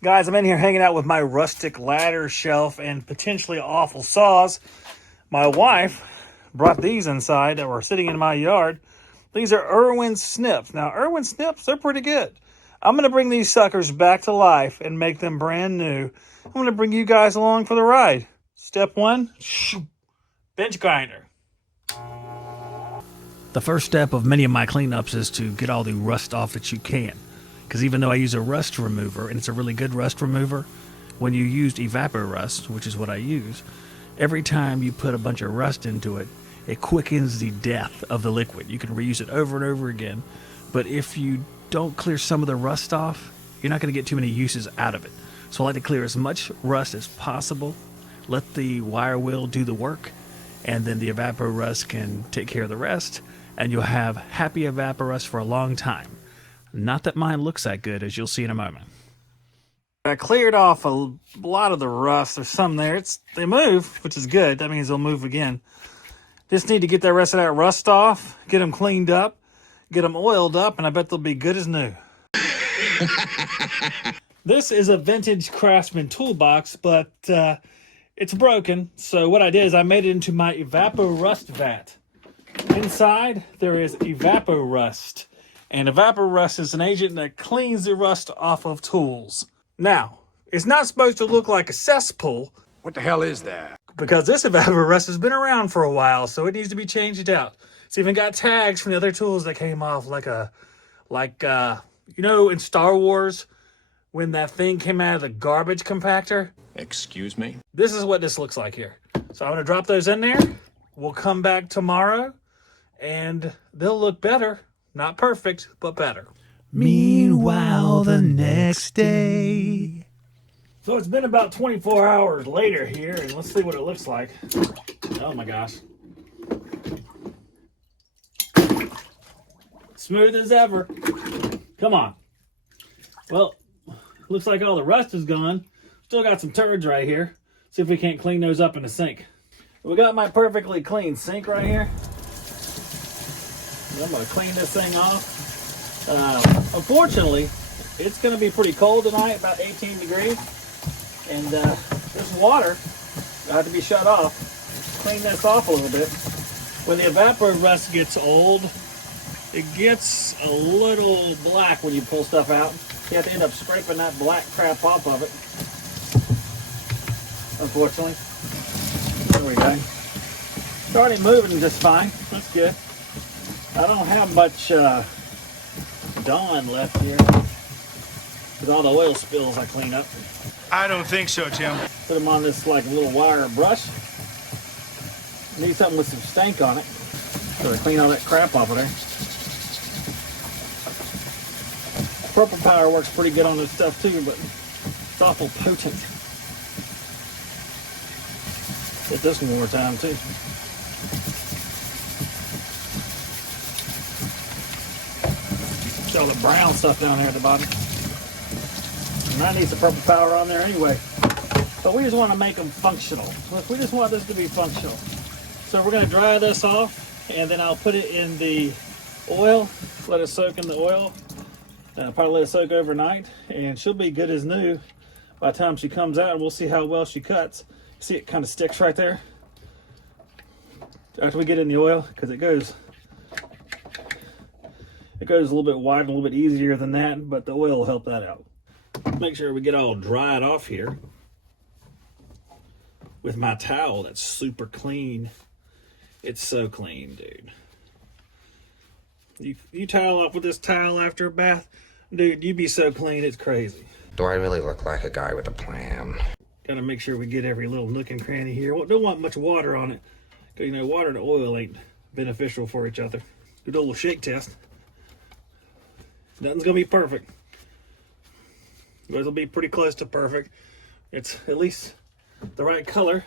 Guys, I'm in here hanging out with my rustic ladder shelf and potentially awful saws. My wife brought these inside that were sitting in my yard. These are Irwin Snips. Now, Irwin Snips, they're pretty good. I'm going to bring these suckers back to life and make them brand new. I'm going to bring you guys along for the ride. Step one, bench grinder. The first step of many of my cleanups is to get all the rust off that you can. Because even though I use a rust remover, and it's a really good rust remover, when you used Evapor-Rust, which is what I use, every time you put a bunch of rust into it, it quickens the death of the liquid. You can reuse it over and over again, but if you don't clear some of the rust off, you're not going to get too many uses out of it. So I like to clear as much rust as possible, let the wire wheel do the work, and then the Evapor-Rust can take care of the rest, and you'll have happy Evapor-Rust for a long time. Not that mine looks that good, as you'll see in a moment. I cleared off a lot of the rust. There's some there. They move, which is good. That means they'll move again. Just need to get the rest of that rust off, get them cleaned up, get them oiled up, and I bet they'll be good as new. This is a vintage Craftsman toolbox, but it's broken. So what I did is I made it into my Evapor-Rust vat. Inside, there is Evapor-Rust. And Evapor-Rust is an agent that cleans the rust off of tools. Now, it's not supposed to look like a cesspool. What the hell is that? Because this Evapor-Rust has been around for a while, so it needs to be changed out. It's even got tags from the other tools that came off, you know, in Star Wars, when that thing came out of the garbage compactor. Excuse me? This is what this looks like here. So I'm going to drop those in there. We'll come back tomorrow, and they'll look better. Not perfect, but better. Meanwhile, the next day. So it's been about 24 hours later here, and let's see what it looks like. Oh my gosh. Smooth as ever. Come on. Well, looks like all the rust is gone. Still got some turds right here. See if we can't clean those up in the sink. We got my perfectly clean sink right here. I'm going to clean this thing off. Unfortunately, it's going to be pretty cold tonight, about 18 degrees. And this water will have to be shut off. Clean this off a little bit. When the Evapor-Rust gets old, it gets a little black when you pull stuff out. You have to end up scraping that black crap off of it. Unfortunately. There we go. Started moving just fine. That's good. I don't have much Dawn left here with all the oil spills I clean up. I don't think so, Tim. Put them on this like little wire brush. Need something with some stank on it so I clean all that crap off of there. Purple powder works pretty good on this stuff too, but it's awful potent. Hit this one more time too. All the brown stuff down there at the bottom. And that needs the purple powder on there anyway. But we just want to make them functional. Look, we just want this to be functional. So we're going to dry this off, and then I'll put it in the oil, let it soak in the oil. Probably let it soak overnight, and she'll be good as new by the time she comes out. We'll see how well she cuts. See, it kind of sticks right there after we get in the oil, because it goes a little bit wide and a little bit easier than that, but the oil will help that out. Make sure we get all dried off here with my towel that's super clean. It's so clean, dude. You towel off with this towel after a bath, dude, you be so clean, it's crazy. Do I really look like a guy with a plan? Gotta make sure we get every little nook and cranny here. Don't want much water on it, because you know water and oil ain't beneficial for each other. Do a little shake test. Nothing's gonna be perfect, but it'll be pretty close to perfect. It's at least the right color,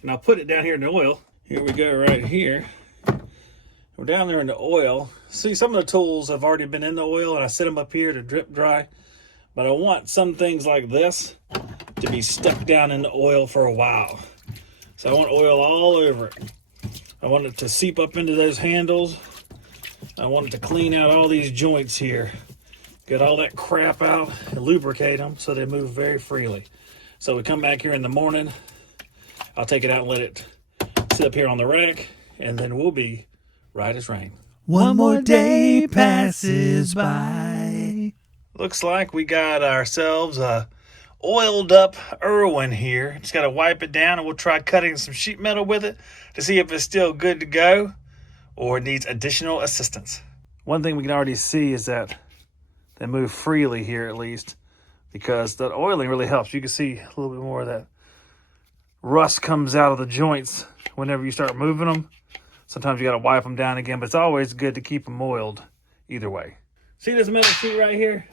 and I'll put it down here in the oil. Here we go, right here. We're down there in the oil. See, some of the tools have already been in the oil, and I set them up here to drip dry. But I want some things like this to be stuck down in the oil for a while. So I want oil all over it. I want it to seep up into those handles. I want it to clean out all these joints here. Get all that crap out and lubricate them so they move very freely. So we come back here in the morning. I'll take it out and let it sit up here on the rack, and then we'll be right as rain. One more day passes by. Looks like we got ourselves a oiled up Irwin here. Just got to wipe it down, and we'll try cutting some sheet metal with it to see if it's still good to go or needs additional assistance. One thing we can already see is that they move freely here, at least, because the oiling really helps. You can see a little bit more of that rust comes out of the joints whenever you start moving them. Sometimes you got to wipe them down again, but it's always good to keep them oiled either way. See this metal sheet right here?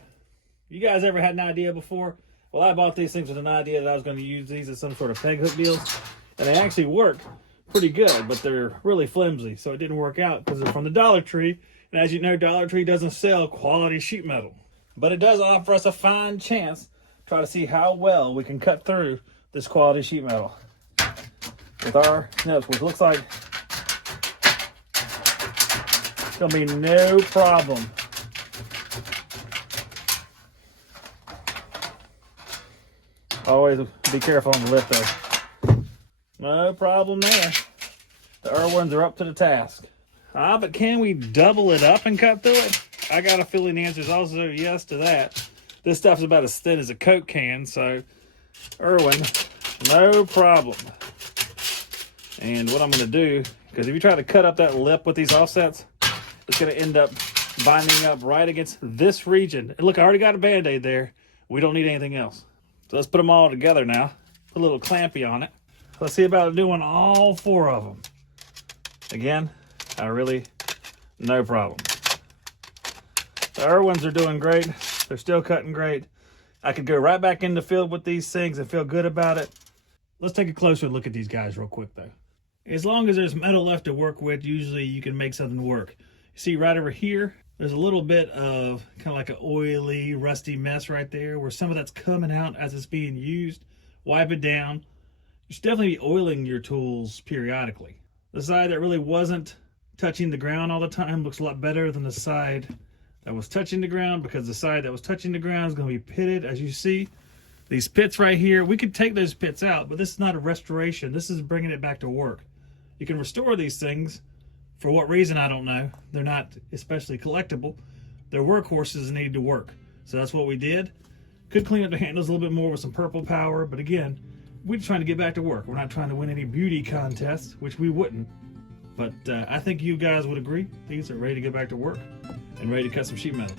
You guys ever had an idea before? Well, I bought these things with an idea that I was going to use these as some sort of peg hook deals, and they actually work pretty good, but they're really flimsy, so it didn't work out because they're from the Dollar Tree. And as you know, Dollar Tree doesn't sell quality sheet metal. But it does offer us a fine chance to try to see how well we can cut through this quality sheet metal with our Snips, which looks like it's going to be no problem. Always be careful on the lip though. No problem there. The Irwins are up to the task. But can we double it up and cut through it? I got a feeling the answer is also yes to that. This stuff's about as thin as a Coke can, so Irwin, no problem. And what I'm going to do, because if you try to cut up that lip with these offsets, it's going to end up binding up right against this region. And look, I already got a Band-Aid there. We don't need anything else. So let's put them all together now. Put a little clampy on it. Let's see about doing all 4 of them. Again, no problem. The Irwins are doing great. They're still cutting great. I could go right back in the field with these things and feel good about it. Let's take a closer look at these guys real quick though. As long as there's metal left to work with, usually you can make something work. You see right over here, there's a little bit of kind of like an oily, rusty mess right there where some of that's coming out as it's being used. Wipe it down. You should definitely be oiling your tools periodically. The side that really wasn't touching the ground all the time looks a lot better than the side that was touching the ground, because the side that was touching the ground is going to be pitted. As you see, these pits right here, we could take those pits out, but this is not a restoration. This is bringing it back to work. You can restore these things. For what reason, I don't know. They're not especially collectible. They're workhorses and need to work. So that's what we did. Could clean up the handles a little bit more with some purple power, but again, we're trying to get back to work. We're not trying to win any beauty contests, which we wouldn't. But I think you guys would agree. These are ready to get back to work and ready to cut some sheet metal.